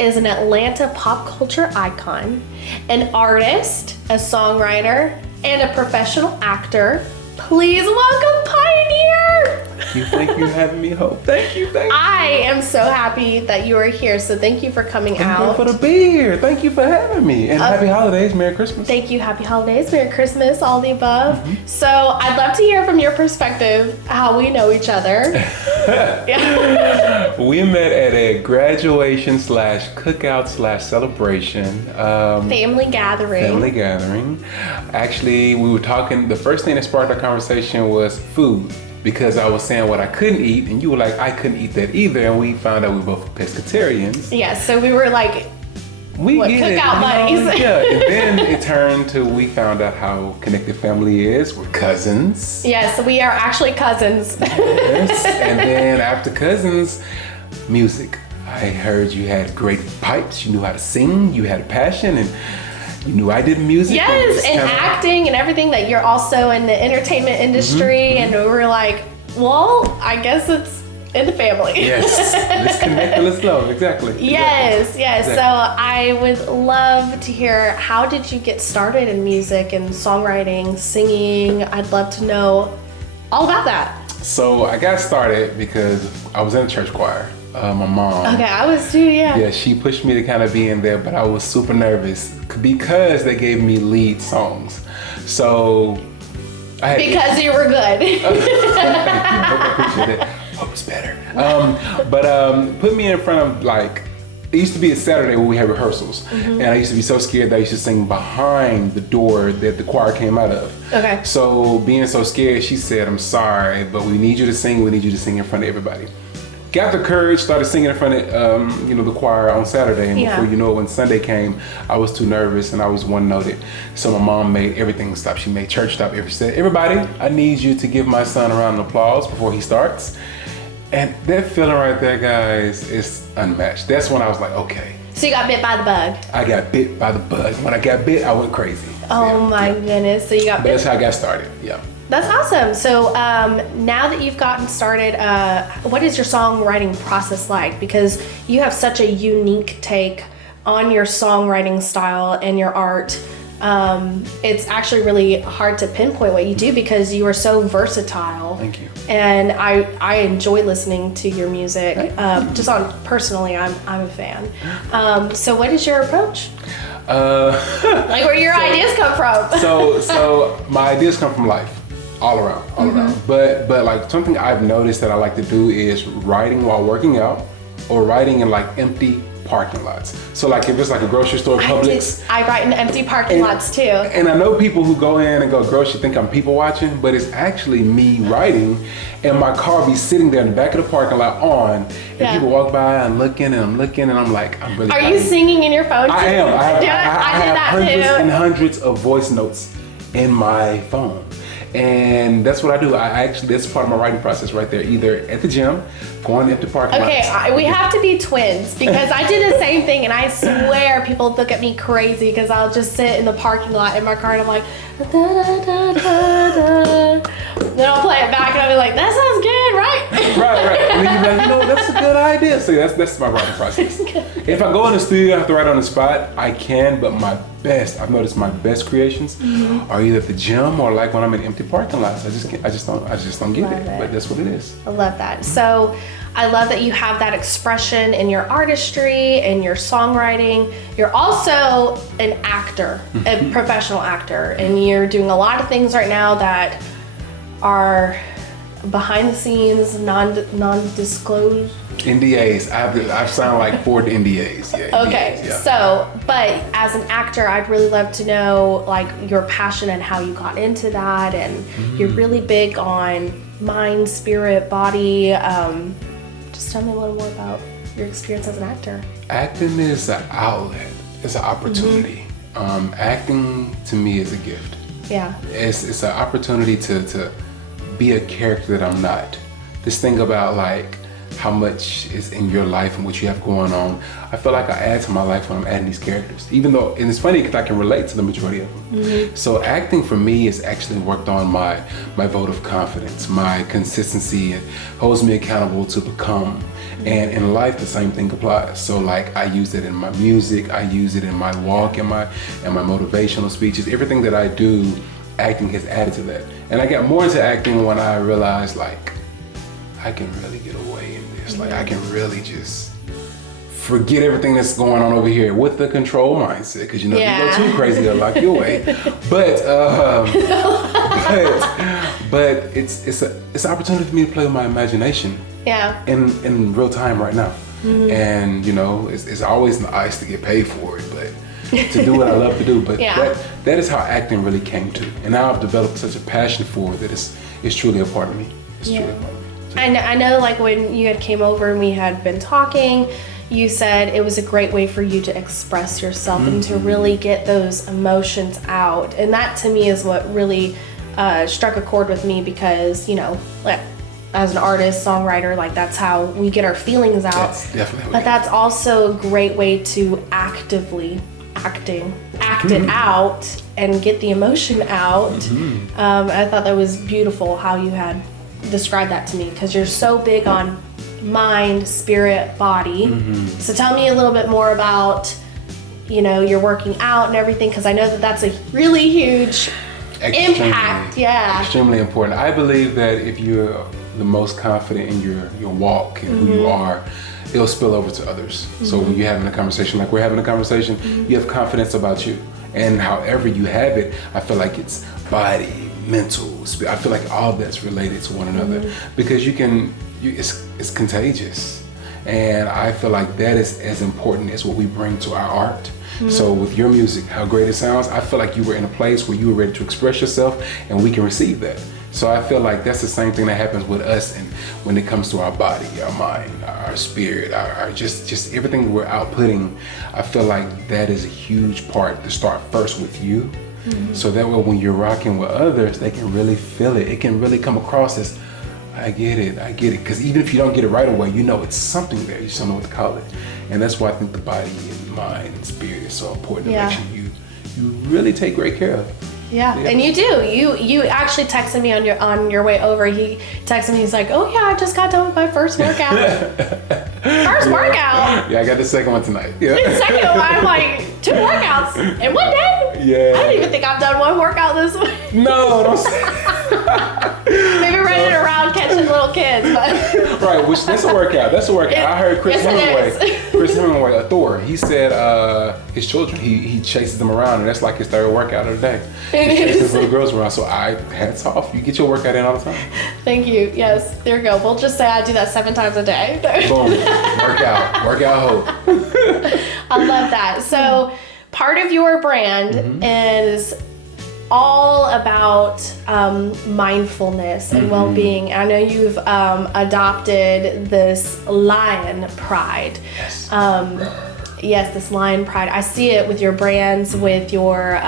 is an Atlanta pop culture icon, an artist, a songwriter, and a professional actor. Please welcome Pioneer! Thank you for having me, Hope. Thank you. I am so happy that you are here, so thank you for coming out. For the beer. Thank you for having me. And happy holidays, Merry Christmas. Thank you, happy holidays, Merry Christmas, all the above. So I'd love to hear from your perspective how we know each other. We met at a graduation / cookout / celebration. Family gathering. Actually, we were talking, the first thing that sparked our conversation was food. Because I was saying what I couldn't eat, and you were like, I couldn't eat that either, and we found out we were both pescatarians. Yes, so we were like, cookout buddies. Yeah, and then it turned to, we found out how connected family is. We're cousins. Yes, we are actually cousins. Yes, and then after cousins, music. I heard you had great pipes, you knew how to sing, you had a passion, and you knew I did music. Yes, and acting and everything, that you're also in the entertainment industry, and we were like, well, I guess it's in the family. Yes, let's connect and let's love, exactly. Yes. So I would love to hear, how did you get started in music and songwriting, singing? I'd love to know all about that. So I got started because I was in a church choir. My mom. Okay, I was too, yeah. Yeah, she pushed me to kind of be in there, but I was super nervous because they gave me lead songs. So I had because you were good. Thank you. I appreciate it. Hope's better. But put me in front of, like, it used to be a Saturday when we had rehearsals, and I used to be so scared that I used to sing behind the door that the choir came out of. Okay. So being so scared, she said, I'm sorry, but we need you to sing. We need you to sing in front of everybody. Got the courage, started singing in front of the choir on Saturday, and before you know it, when Sunday came, I was too nervous and I was one-noted. So my mom made everything stop. She made church stop. Said, everybody, I need you to give my son a round of applause before he starts. And that feeling right there, guys, is unmatched. That's when I was like, okay. So you got bit by the bug. I got bit by the bug. When I got bit, I went crazy. Oh my goodness. So you got bit. That's how I got started, yeah. That's awesome. So now that you've gotten started, what is your songwriting process like? Because you have such a unique take on your songwriting style and your art. It's actually really hard to pinpoint what you do because you are so versatile. Thank you. And I enjoy listening to your music. Just on personally, I'm a fan. So what is your approach? Like where your ideas come from? So my ideas come from life. All around. But like something I've noticed that I like to do is writing while working out, or writing in like empty parking lots. So like if it's like a grocery store, Publix. I write in empty parking lots too. And I know people who go in and go grocery think I'm people watching, but it's actually me writing, and my car be sitting there in the back of the parking lot on, and people walk by, I'm looking, and I'm like, I'm really. Are you singing in your phone too? I am. I have hundreds too. and hundreds of voice notes in my phone. And that's what I do. That's part of my writing process right there. Either at the gym, going up to parking lots. Okay, we have to be twins because I did the same thing, and I swear people look at me crazy because I'll just sit in the parking lot in my car and I'm like, da, da, da, da, da. Then I'll play it back and I'll be like, that sounds good, right? Right. And then you're like, that's a good idea. So that's my writing process. If I go in the studio, I have to write on the spot. I can, but I've noticed my best creations are either at the gym or like when I'm in empty parking lots. I just don't get it. But that's what it is. I love that. So I love that you have that expression in your artistry and your songwriting. You're also an actor, a professional actor, and you're doing a lot of things right now that are behind the scenes, non-disclosed. NDAs. I've signed like 4 NDAs. Yeah. Okay. NDAs, yeah. So, but as an actor, I'd really love to know like your passion and how you got into that, and you're really big on mind, spirit, body. Just tell me a little more about your experience as an actor. Acting is an outlet. It's an opportunity. Acting to me is a gift. Yeah. It's an opportunity to be a character that I'm not. This thing about like how much is in your life and what you have going on. I feel like I add to my life when I'm adding these characters, even though, and it's funny because I can relate to the majority of them. So acting for me has actually worked on my vote of confidence, my consistency. It holds me accountable to become. And in life, the same thing applies. So like I use it in my music, I use it in my walk and my motivational speeches. Everything that I do, acting has added to that. And I got more into acting when I realized like, I can really get away in this. Like I can really just forget everything that's going on over here with the control mindset. Cause if you go too crazy, they'll lock you away. But it's an opportunity for me to play with my imagination. Yeah. In real time right now. And it's always nice to get paid for it, but to do what I love to do. But that is how acting really came to. And now I've developed such a passion for it that it's truly a part of me. It's truly a part of me. So, I know like when you had came over and we had been talking, you said it was a great way for you to express yourself and to really get those emotions out. And that to me is what really struck a chord with me because, like, as an artist, songwriter, like that's how we get our feelings out. That's definitely. But that's also a great way to actively act it out and get the emotion out. I thought that was beautiful how you had described that to me because you're so big on mind, spirit, body. So tell me a little bit more about, your working out and everything because I know that that's a really huge impact. Yeah. Extremely important. I believe that if you're the most confident in your walk and who you are, it'll spill over to others. So when you're having a conversation like we're having a conversation, you have confidence about you. And however you have it, I feel like it's body, mental, spirit. I feel like all that's related to one another because it's contagious. And I feel like that is as important as what we bring to our art. So with your music, how great it sounds, I feel like you were in a place where you were ready to express yourself and we can receive that. So I feel like that's the same thing that happens with us and when it comes to our body, our mind, our spirit, our just everything we're outputting. I feel like that is a huge part to start first with you. So that way when you're rocking with others, they can really feel it. It can really come across as, I get it. Because even if you don't get it right away, it's something there. You just don't know what to call it. And that's why I think the body and mind and spirit is so important to make sure you really take great care of. Yeah, and you do. You actually texted me on your way over. He texted me. He's like, "Oh yeah, I just got done with my first workout." Workout. Yeah, I got the second one tonight. Yeah. The second one, I'm like 2 workouts in one day. Yeah. I don't even think I've done one workout this week. No, don't say. Maybe running around catching little kids, but right. Which that's a workout. I heard Chris Hemingway, Thor. He said his children. He chases them around, and that's like his 3rd workout of the day. He chases little girls around. So hats off. You get your workout in all the time. Thank you. Yes, there you go. We'll just say I do that 7 times a day. Boom. Workout hope. I love that. So part of your brand is all about mindfulness and well-being. I know you've adopted this lion pride. Yes, this lion pride. I see it with your brands, with your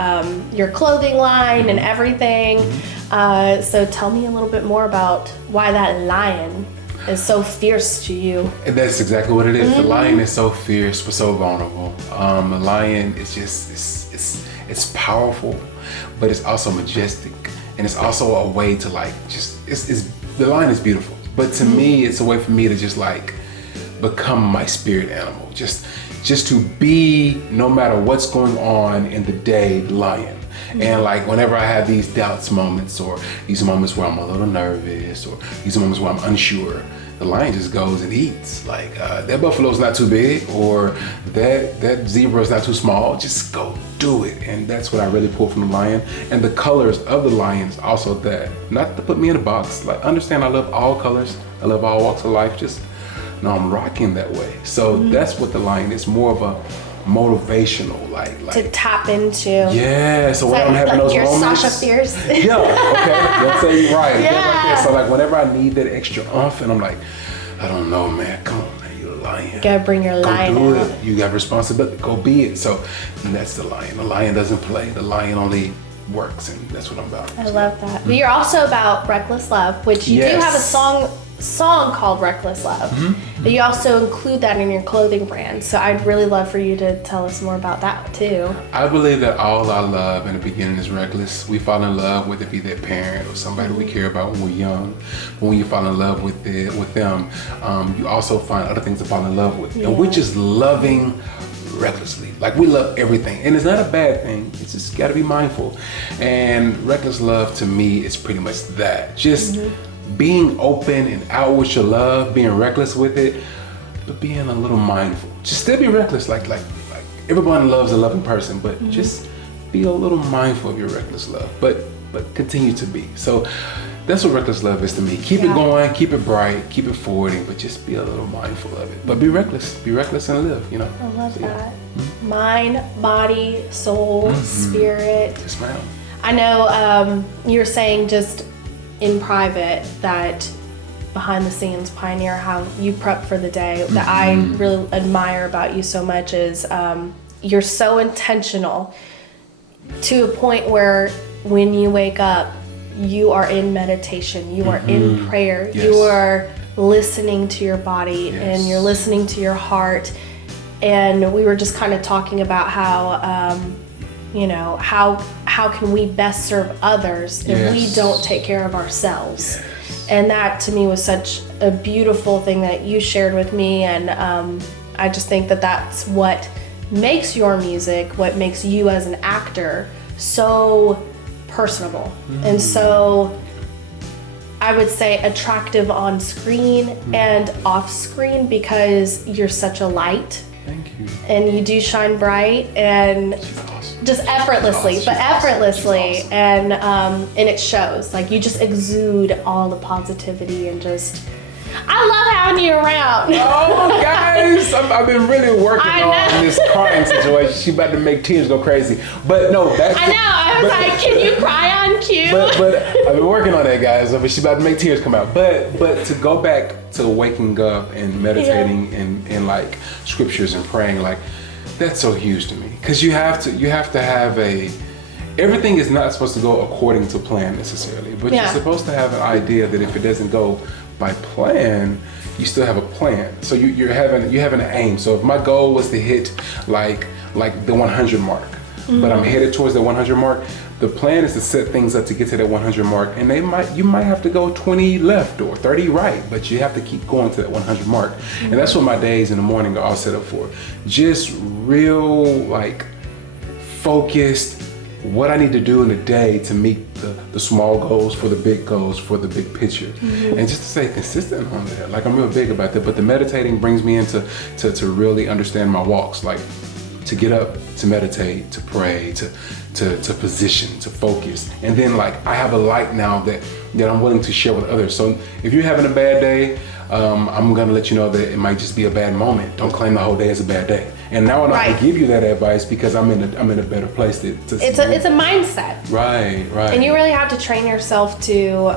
clothing line and everything. So tell me a little bit more about why that lion is so fierce to you. And that's exactly what it is. The lion is so fierce but so vulnerable. The lion is just it's powerful, but it's also majestic, and it's also a way to the lion is beautiful. But to me, it's a way for me to just like become my spirit animal. Just to be, no matter what's going on in the day, the lion. And like whenever I have these doubts moments or these moments where I'm a little nervous or these moments where I'm unsure, the lion just goes and eats. Like that buffalo's not too big or that zebra's not too small. Just go do it. And that's what I really pull from the lion. And the colors of the lions also that. Not to put me in a box. Like understand I love all colors. I love all walks of life. Just know I'm rocking that way. So that's what the lion is, more of a motivational, like to tap into. Yeah, so when I'm having those you're moments. Sasha Fierce. Yeah, okay, let's say you're right. Yeah. So like whenever I need that extra oomph and I'm like, I don't know, man, come on, man, you're a lion. You gotta bring your lion do out. it. You got responsibility, go be it. So that's the lion. The lion doesn't play. The lion only works, and that's what I'm about. I love that. But you're also about reckless love, which you do have a song called Reckless Love. But you also include that in your clothing brand. So I'd really love for you to tell us more about that too. I believe that all our love in the beginning is reckless. We fall in love, whether it be that parent or somebody we care about when we're young. But when you fall in love with them, you also find other things to fall in love with. And we're just loving recklessly. Like, we love everything. And it's not a bad thing. It's just got to be mindful. And reckless love to me is pretty much that. Just being open and out with your love, being reckless with it, but being a little mindful. Just still be reckless, like everyone loves a loving person, but just be a little mindful of your reckless love, but continue to be. So that's what reckless love is to me. Keep it going, keep it bright, keep it forwarding, but just be a little mindful of it. But be reckless and live, you know. I love that. Mind, body, soul, spirit. Yes, ma'am. I know you were saying just in private that behind the scenes, Pioneer, how you prep for the day, that I really admire about you so much is you're so intentional to a point where when you wake up, you are in meditation, you are in prayer, you are listening to your body and you're listening to your heart. And we were just kind of talking about how, you know, how can we best serve others if we don't take care of ourselves? And that to me was such a beautiful thing that you shared with me. And I just think that that's what makes your music, what makes you as an actor so personable and so, I would say, attractive on screen and off screen, because you're such a light. Thank you. And you do shine bright and just effortlessly, effortlessly, and it shows. Like, you just exude all the positivity and just, I love having you around. Oh, guys, I've been really working on this crying situation. She about to make tears go crazy. But no, that's... I know, I was like, can you cry on cue? But I've been working on that, guys. But she about to make tears come out. But to go back to waking up and meditating in like scriptures and praying, like, that's so huge to me. Because you have to have everything is not supposed to go according to plan necessarily. But you're supposed to have an idea that if it doesn't go by plan, you still have a plan. So you having an aim. So if my goal was to hit like the 100 mark, but I'm headed towards the 100 mark, the plan is to set things up to get to that 100 mark, and you might have to go 20 left or 30 right, but you have to keep going to that 100 mark. And that's what my days in the morning are all set up for. Just real, like, focused, what I need to do in the day to meet the small goals for the big goals for the big picture. And just to stay consistent on that. Like, I'm real big about that. But the meditating brings me into to really understand my walks, like to get up, to meditate, to pray, to position, to focus. And then, like, I have a light now that I'm willing to share with others. So if you're having a bad day, I'm gonna let you know that it might just be a bad moment. Don't claim the whole day as a bad day. And now I can give you that advice because I'm in a better place to it's a mindset. Right. And you really have to train yourself to,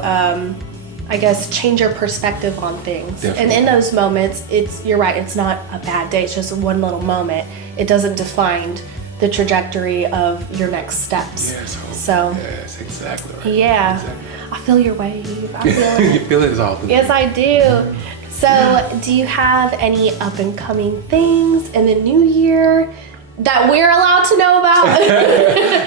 I guess, change your perspective on things. Definitely. And in those moments, you're right, it's not a bad day, it's just one little moment. It doesn't define the trajectory of your next steps. Yes, exactly right. Yeah. Exactly. I feel your wave. I feel You feel it as often. Yes, I do. So, do you have any up and coming things in the new year that we're allowed to know about?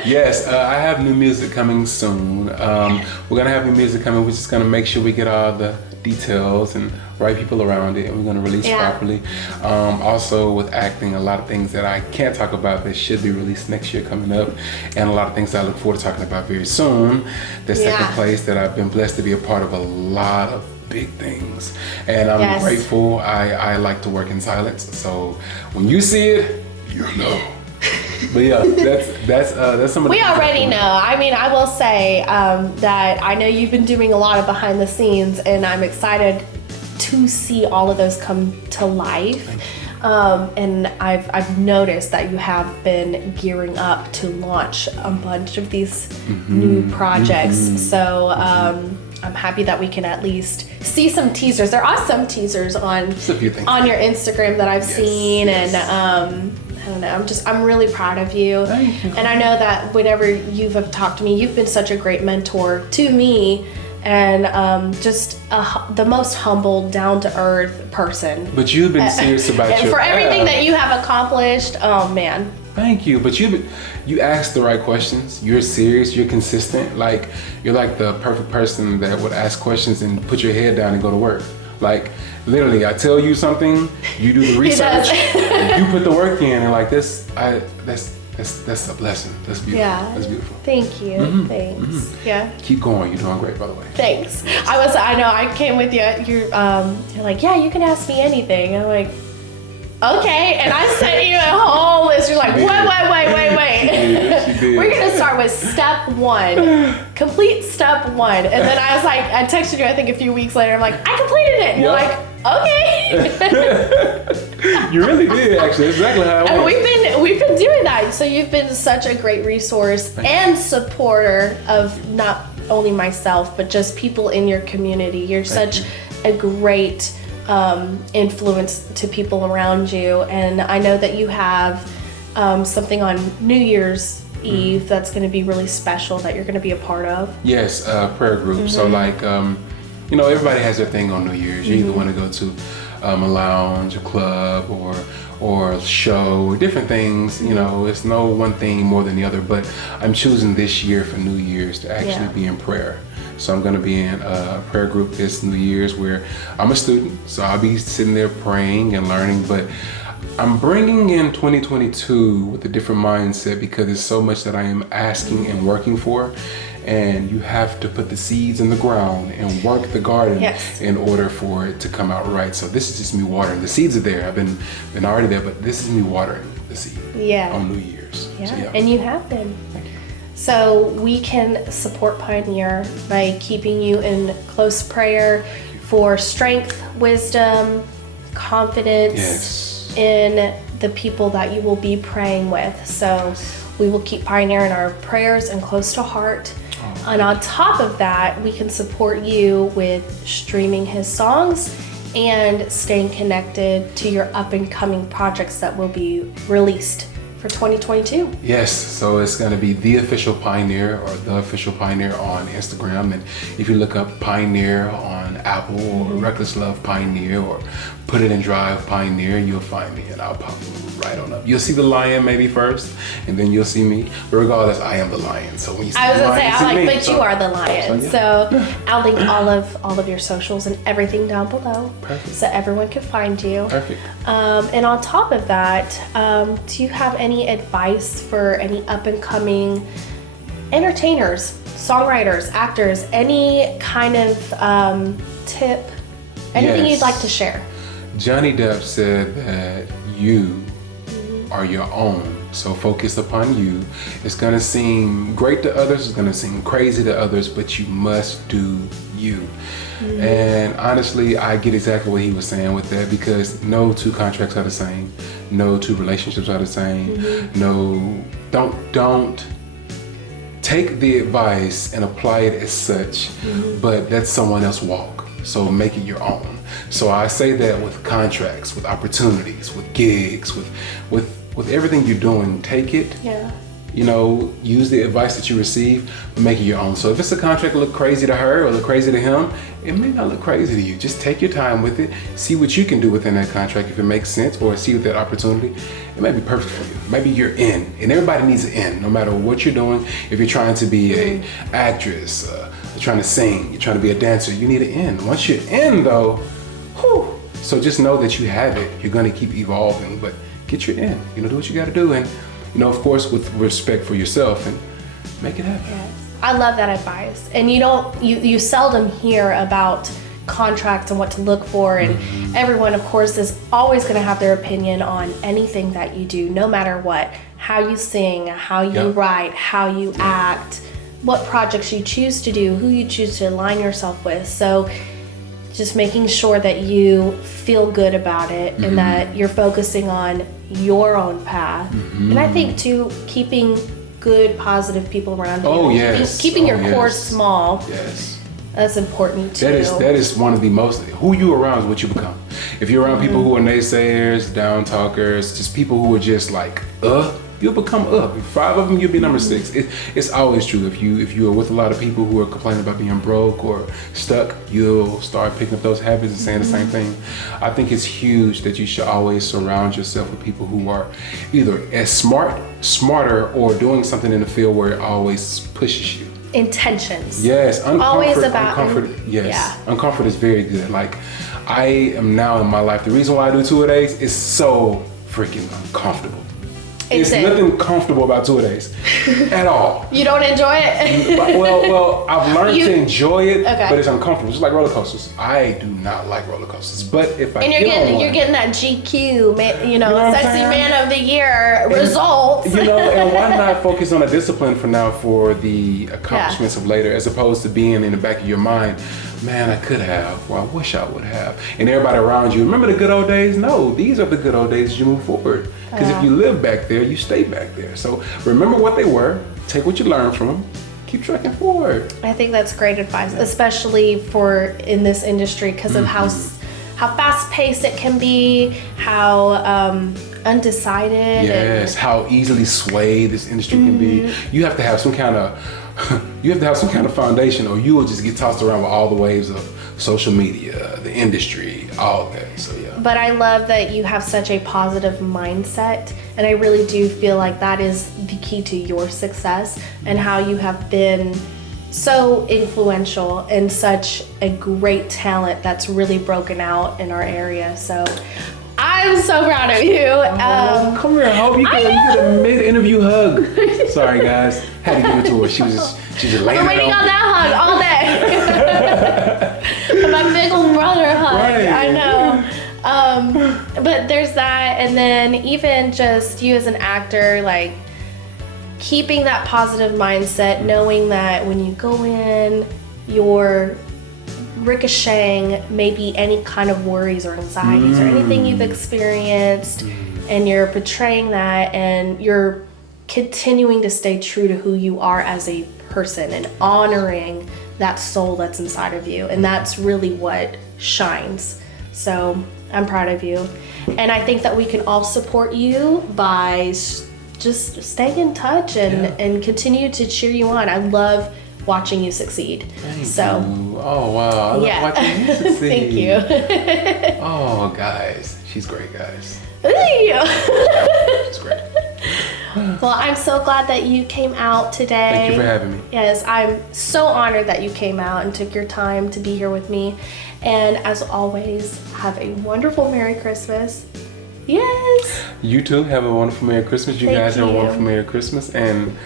Yes, I have new music coming soon. We're gonna have new music coming. We're just gonna make sure we get all the details and right people around it, and we're gonna release properly. Also, with acting, a lot of things that I can't talk about that should be released next year coming up, and a lot of things that I look forward to talking about very soon. That's taking place, that I've been blessed to be a part of a lot of big things, and I'm grateful. I like to work in silence, so when you see it, you'll know. But yeah, that's some of the. We already know. I mean, I will say that I know you've been doing a lot of behind the scenes, and I'm excited to see all of those come to life. And I've noticed that you have been gearing up to launch a bunch of these new projects. So I'm happy that we can at least see some teasers. There are some teasers on your Instagram that I've seen, and I don't know, I'm really proud of you. Thank you. And I know that whenever you've talked to me, you've been such a great mentor to me, and just the most humble, down-to-earth person. But you've been serious about your for everything that you have accomplished. Oh man. Thank you. But you ask the right questions. You're serious. You're consistent. Like, you're like the perfect person that would ask questions and put your head down and go to work. Like, literally, I tell you something, you do the research, you put the work in, and like this, that's a blessing. That's beautiful. Yeah. That's beautiful. Thank you. Thanks. Yeah. Keep going. You're doing great, by the way. Thanks. I know. I came with you. You're like, yeah, you can ask me anything. And I'm like, okay. And I sent you a whole list. You're like, wait. She did. We're gonna start with step 1. Complete step 1. And then I was like, I texted you, I think a few weeks later. I'm like, I completed it. And you're like, okay. You really did, actually. That's exactly how it And was. we've been doing that. So you've been such a great resource and supporter of not only myself, but just people in your community. You're such a great influence to people around you. And I know that you have something on New Year's Eve that's going to be really special that you're going to be a part of. Yes, prayer group. So like, everybody has their thing on New Year's. You either want to go to a lounge, a club, or a show, or different things. It's no one thing more than the other. But I'm choosing this year for New Year's to actually be in prayer. So I'm going to be in a prayer group this New Year's where I'm a student. So I'll be sitting there praying and learning. But I'm bringing in 2022 with a different mindset because there's so much that I am asking and working for. And you have to put the seeds in the ground and work the garden in order for it to come out right. So this is just me watering. The seeds are there. I've been already there, but this is me watering the seed on New Year's. Yeah, So, and you have been. Thank you. So we can support Pioneer by keeping you in close prayer for strength, wisdom, confidence in the people that you will be praying with. So we will keep Pioneer in our prayers and close to heart. And on top of that, we can support you with streaming his songs and staying connected to your up and coming projects that will be released for 2022. Yes, so it's going to be The Official Pioneer or The Official Pioneer on Instagram. And if you look up Pioneer on Apple or Reckless Love Pioneer or Put It in Drive Pioneer, you'll find me and I'll pop right on up. You'll see the lion maybe first and then you'll see me. But regardless, I am the lion. So when you see the lion, but you are the lion. So I'll link all of your socials and everything down below. Perfect. So everyone can find you. Perfect. And on top of that, do you have any advice for any up and coming entertainers, songwriters, actors, any kind of tip, anything you'd like to share? Johnny Depp said that you are your own. So focus upon you. It's gonna seem great to others, it's gonna seem crazy to others, but you must do you. And honestly, I get exactly what he was saying with that because no two contracts are the same. No two relationships are the same. No, don't take the advice and apply it as such, but let someone else walk. So make it your own. So I say that with contracts, with opportunities, with gigs, with everything you're doing, take it. Yeah. Use the advice that you receive, but make it your own. So if it's a contract that look crazy to her or look crazy to him, it may not look crazy to you. Just take your time with it. See what you can do within that contract if it makes sense, or see with that opportunity. It may be perfect for you. Maybe you're in, and everybody needs an in, no matter what you're doing. If you're trying to be a actress, you're trying to sing, you're trying to be a dancer, you need an in. Once you're in though, whew. So just know that you have it. You're gonna keep evolving, but get your in. Do what you gotta do, and of course, with respect for yourself, and make it happen. Yes. I love that advice. And you seldom hear about contracts and what to look for, and everyone, of course, is always going to have their opinion on anything that you do, no matter what. How you sing, how you write, how you act, what projects you choose to do, who you choose to align yourself with. So just making sure that you feel good about it and that you're focusing on your own path. And I think too, keeping good, positive people around you. Oh yes. Keeping your core small. Yes. That's important too. That is one of the most, who you around is what you become. If you're around people who are naysayers, down talkers, just people who are just like, you'll become up. 5 of them, you'll be number 6. It's always true. If you are with a lot of people who are complaining about being broke or stuck, you'll start picking up those habits and saying the same thing. I think it's huge that you should always surround yourself with people who are either as smarter, or doing something in the field where it always pushes you. Intentions. Yes, always about uncomfort. Yes, yeah. Uncomfort is very good. Like, I am now in my life. The reason why I do 2-a-days is so freaking uncomfortable. It's nothing comfortable about 2-a-days at all. You don't enjoy it? well, I've learned to enjoy it, okay. But it's uncomfortable. It's like roller coasters. I do not like roller coasters, but if I you're getting that GQ, sexy man of the year results. And why not focus on a discipline for now for the accomplishments of later, as opposed to being in the back of your mind, man, I could have, or I wish I would have. And everybody around you, remember the good old days? No, these are the good old days as you move forward. Because if you live back there, you stay back there. So remember what they were, take what you learned from them, keep trucking forward. I think that's great advice, especially for in this industry, because of how fast paced it can be, how undecided. Yes, how easily swayed this industry can be. You have to have some kind of foundation, or you will just get tossed around with all the waves of social media, the industry, all that. So yeah. But I love that you have such a positive mindset, and I really do feel like that is the key to your success, and how you have been so influential and such a great talent that's really broken out in our area. So I'm so proud of you. Come here, Hope. You get a mid-interview hug. Sorry, guys. Had to give it to her. She was just laying I'm waiting on that hug all day. My big old brother hug. Right. I know. But there's that, and then even just you as an actor, like keeping that positive mindset, knowing that when you go in, you're ricocheting maybe any kind of worries or anxieties or anything you've experienced, and you're portraying that, and you're continuing to stay true to who you are as a person and honoring that soul that's inside of you, and that's really what shines. So I'm proud of you, and I think that we can all support you by just staying in touch and continue to cheer you on. I love watching you succeed. Thank you. Oh wow, I love watching you succeed. Thank you. Oh guys, she's great, guys. Thank you. She's great. Well, I'm so glad that you came out today. Thank you for having me. Yes, I'm so honored that you came out and took your time to be here with me. And as always, have a wonderful Merry Christmas. Yes. You too. Have a wonderful Merry Christmas. You guys have a wonderful Merry Christmas. And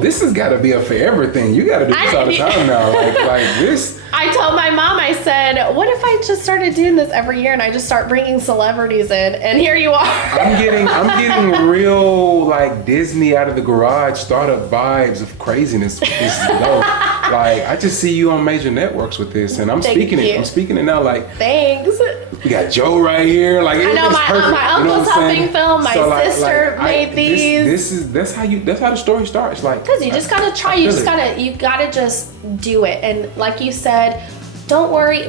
this has got to be a forever thing. You got to do this all the time now. Like this. I told my mom, I said, what if I just started doing this every year and I just start bringing celebrities in? And here you are. I'm getting real like Disney out of the garage startup vibes of craziness. This is dope. Like I just see you on major networks with this, and I'm speaking it now. Like thanks. We got Joe right here. Like I know my uncle's helping film. My sister made these. That's how the story starts. Like because you just gotta try. You gotta just do it. And like you said, don't worry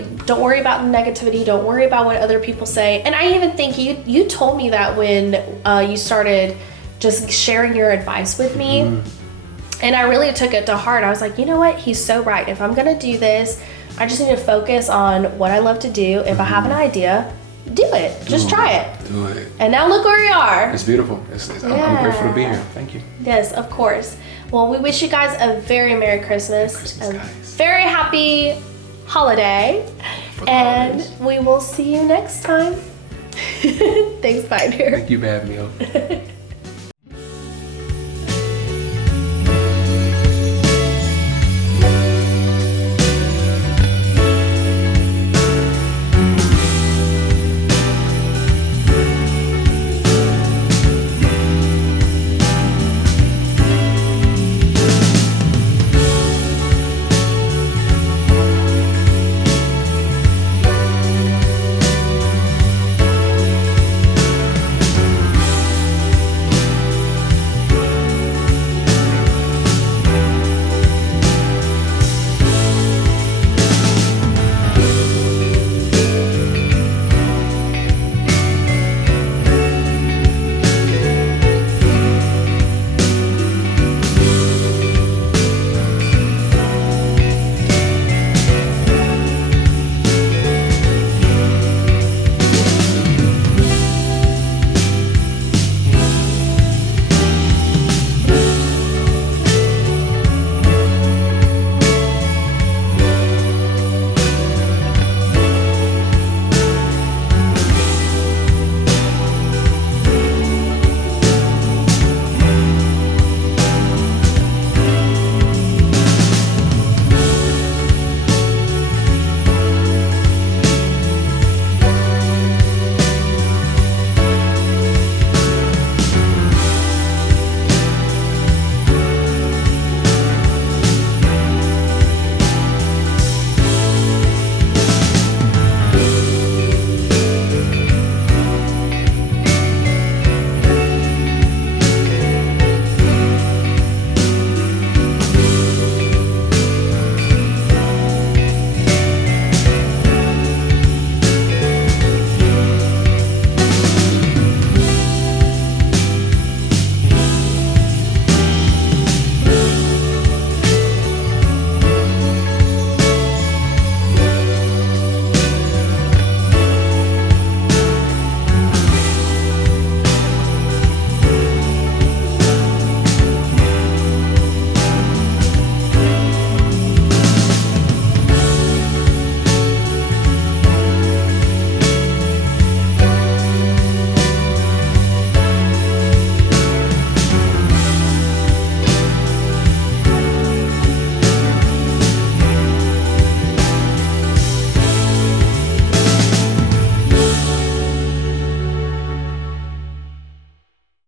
about the negativity. Don't worry about what other people say. And I even think you told me that when you started just sharing your advice with me. And I really took it to heart. I was like, you know what? He's so right. If I'm gonna do this, I just need to focus on what I love to do. If I have an idea, do it. Just try it. Do it. And now look where we are. It's beautiful. I'm grateful to be here. Thank you. Yes, of course. Well, we wish you guys a very Merry Christmas. Guys. Very happy holiday. And we will see you next time. Thanks, bye, dear. Thank you for having me over.